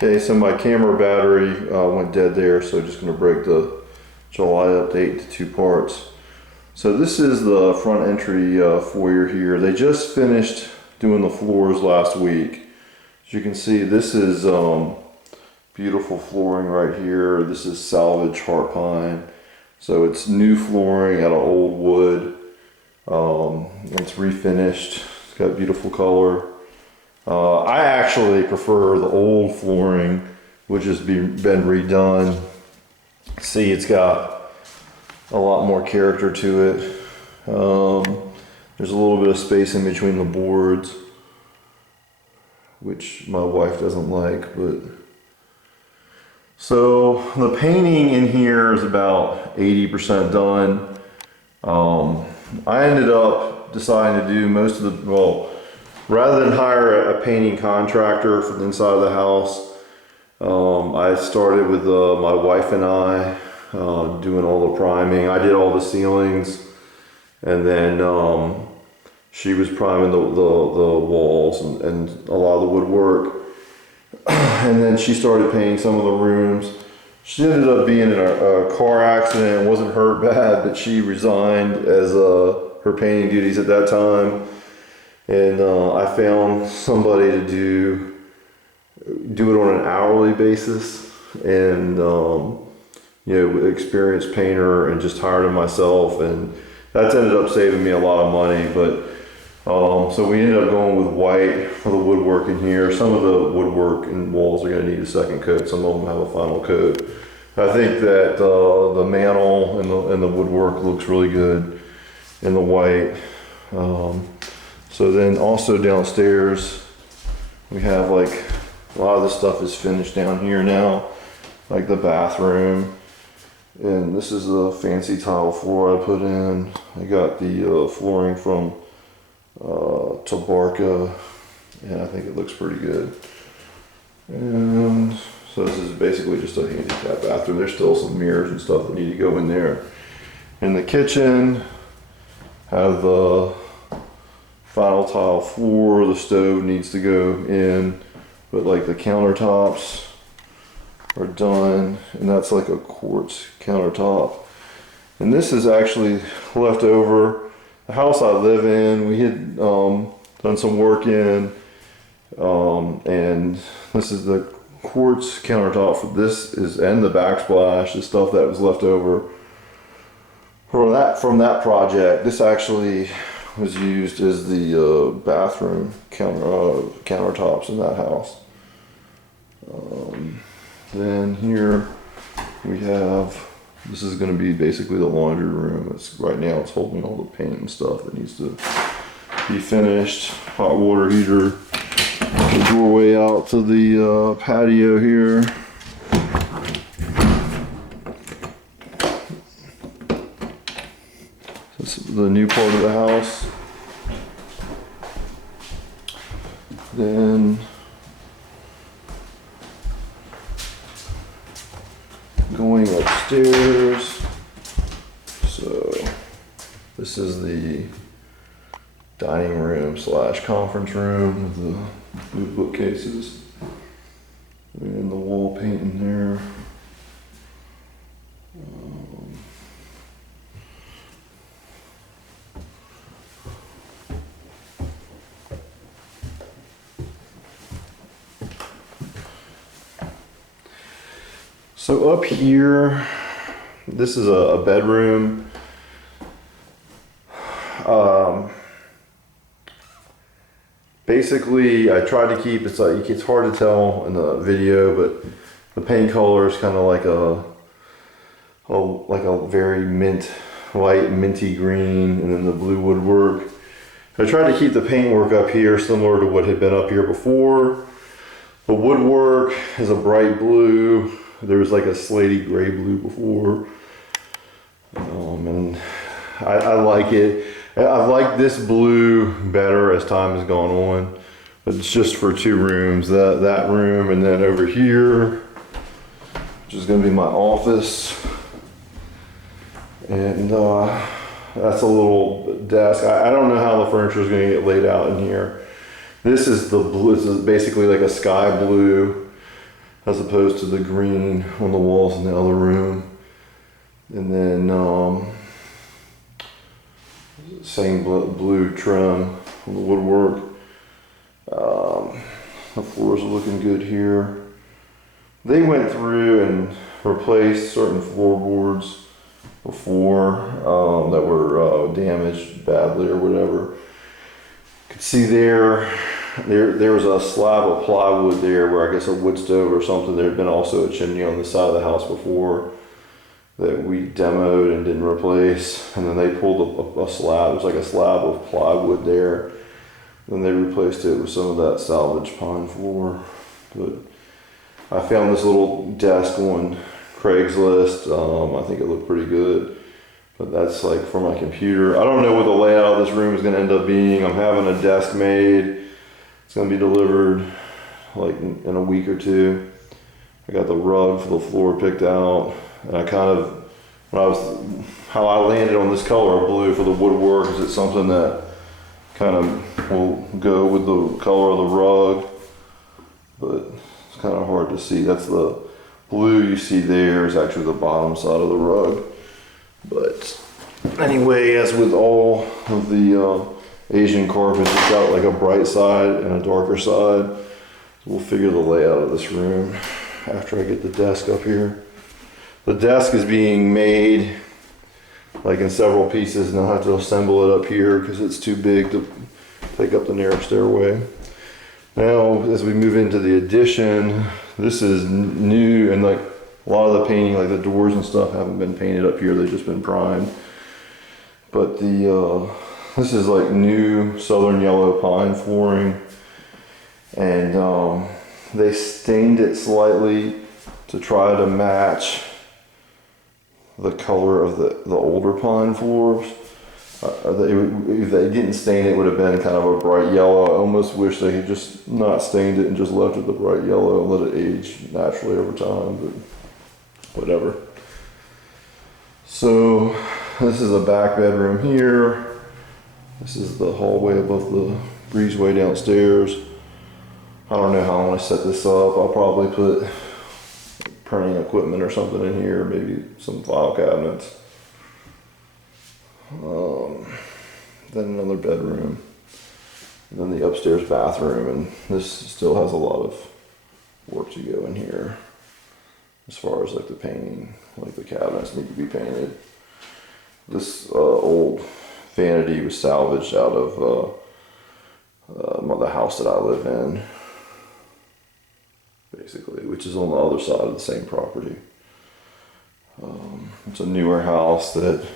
Okay, so my camera battery went dead there, so just going to break the July update into two parts. So this is the front entry foyer here. They just finished doing the floors last week. As you can see, this is beautiful flooring right here. This is salvage heart pine. So it's new flooring out of old wood. It's refinished. It's got beautiful color. I actually prefer the old flooring, which has been redone. See, it's got a lot more character to it. There's a little bit of space in between the boards, which my wife doesn't like, but so the painting in here is about 80% done. I ended up deciding to do most of the, well, rather than hire a painting contractor for the inside of the house, I started with my wife and I doing all the priming. I did all the ceilings, and then she was priming the walls and a lot of the woodwork. And then she started painting some of the rooms. She ended up being in a car accident. It wasn't hurt bad, but she resigned as her painting duties at that time. And I found somebody to do it on an hourly basis, and experienced painter, and just hired him myself, and that's ended up saving me a lot of money. But so we ended up going with white for the woodwork in here. Some of the woodwork and walls are going to need a second coat. Some of them have a final coat. I think that the mantle and the woodwork looks really good in the white. So then also downstairs, we have like a lot of this stuff is finished down here now, like the bathroom. And this is the fancy tile floor I put in. I got the flooring from Tabarca, and I think it looks pretty good. And so this is basically just a handicap bathroom. There's still some mirrors and stuff that need to go in there. In the kitchen, have the final tile floor. The stove needs to go in, but like the countertops are done, and that's like a quartz countertop. And this is actually left over. The house I live in, we had done some work in, and this is the quartz countertop for this and the backsplash, the stuff that was left over from that project. This actually was used as the bathroom countertops in that house. Then here we have, this is going to be basically the laundry room. Right now it's holding all the paint and stuff that needs to be finished. Hot water heater, the doorway out to the patio here. This is the new part of the house. Then going upstairs, so this is the dining room / conference room with the blue bookcases and the wall painting there. So up here, this is a bedroom. Basically, I tried to keep, it's hard to tell in the video, but the paint color is kind of like a very light minty green, and then the blue woodwork. I tried to keep the paintwork up here similar to what had been up here before. The woodwork is a bright blue. There was like a slaty gray blue before, and I like it. I've liked this blue better as time has gone on, but it's just for two rooms, that room, and then over here, which is going to be my office, and that's a little desk. I don't know how the furniture is going to get laid out in here. This is the blue. This is basically like a sky blue. as opposed to the green on the walls in the other room. And then same blue trim on the woodwork. The floors are looking good here. They went through and replaced certain floorboards before that were damaged badly or whatever. Could see there was a slab of plywood there where I guess a wood stove or something. There had been also a chimney on the side of the house before that we demoed and didn't replace. And then they pulled a slab, it was like a slab of plywood there. Then they replaced it with some of that salvage pine floor. But I found this little desk on Craigslist. I think it looked pretty good. But that's like for my computer. I don't know what the layout of this room is going to end up being. I'm having a desk made. It's going to be delivered like in a week or two. I got the rug for the floor picked out. And I kind of, how I landed on this color of blue for the woodwork is it's something that kind of will go with the color of the rug, but it's kind of hard to see. That's the blue you see there is actually the bottom side of the rug. But anyway, as with all of the Asian carpets, it's got like a bright side and a darker side. So we'll figure the layout of this room after I get the desk up here. The desk is being made like in several pieces, and I'll have to assemble it up here because it's too big to take up the narrow stairway. Now, as we move into the addition, this is new, and like a lot of the painting, like the doors and stuff, haven't been painted up here. They've just been primed. But this is like new southern yellow pine flooring, and they stained it slightly to try to match the color of the older pine floors. If they didn't stain it, it would have been kind of a bright yellow. I almost wish they had just not stained it and just left it the bright yellow and let it age naturally over time, but whatever. So this is a back bedroom here. This is the hallway above the breezeway downstairs. I don't know how I want to set this up. I'll probably put printing equipment or something in here, maybe some file cabinets. Then another bedroom, and then the upstairs bathroom, and this still has a lot of work to go in here as far as like the painting, like the cabinets need to be painted. This old vanity was salvaged out of the house that I live in, basically, which is on the other side of the same property. It's a newer house that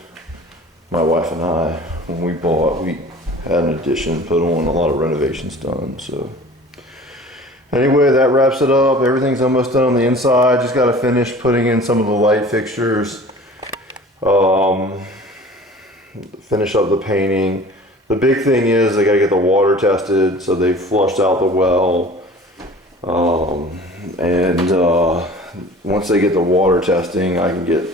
my wife and I, when we bought, we had an addition put on, a lot of renovations done. So anyway, that wraps it up. Everything's almost done on the inside. Just got to finish putting in some of the light fixtures, finish up the painting. The big thing is they got to get the water tested, so they flushed out the well. Once they get the water testing, I can get,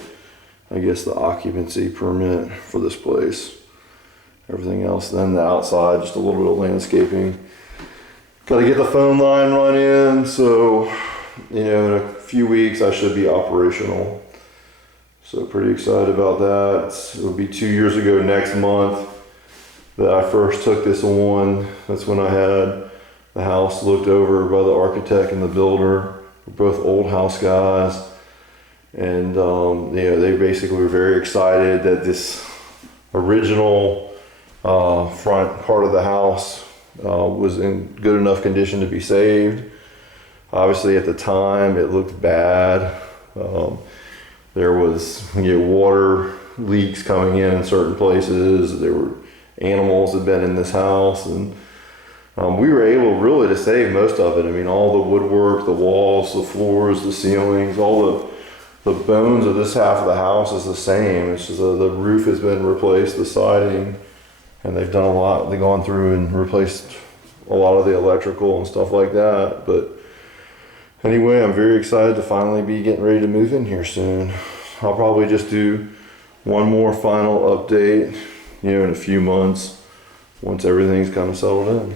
I guess, the occupancy permit for this place. Everything else, then the outside, just a little bit of landscaping. Got to get the phone line run in, so, you know, in a few weeks I should be operational. So pretty excited about that. It'll be 2 years ago next month that I first took this on. That's when I had the house looked over by the architect and the builder. We're both old house guys. And you know, they basically were very excited that this original front part of the house was in good enough condition to be saved. Obviously at the time it looked bad. There was, you know, water leaks coming in certain places. There were animals that had been in this house, and we were able really to save most of it. I mean, all the woodwork, the walls, the floors, the ceilings, all the bones of this half of the house is the same. It's just the roof has been replaced, the siding, and they've done a lot. They've gone through and replaced a lot of the electrical and stuff like that. But anyway, I'm very excited to finally be getting ready to move in here soon. I'll probably just do one more final update, you know, in a few months once everything's kind of settled in.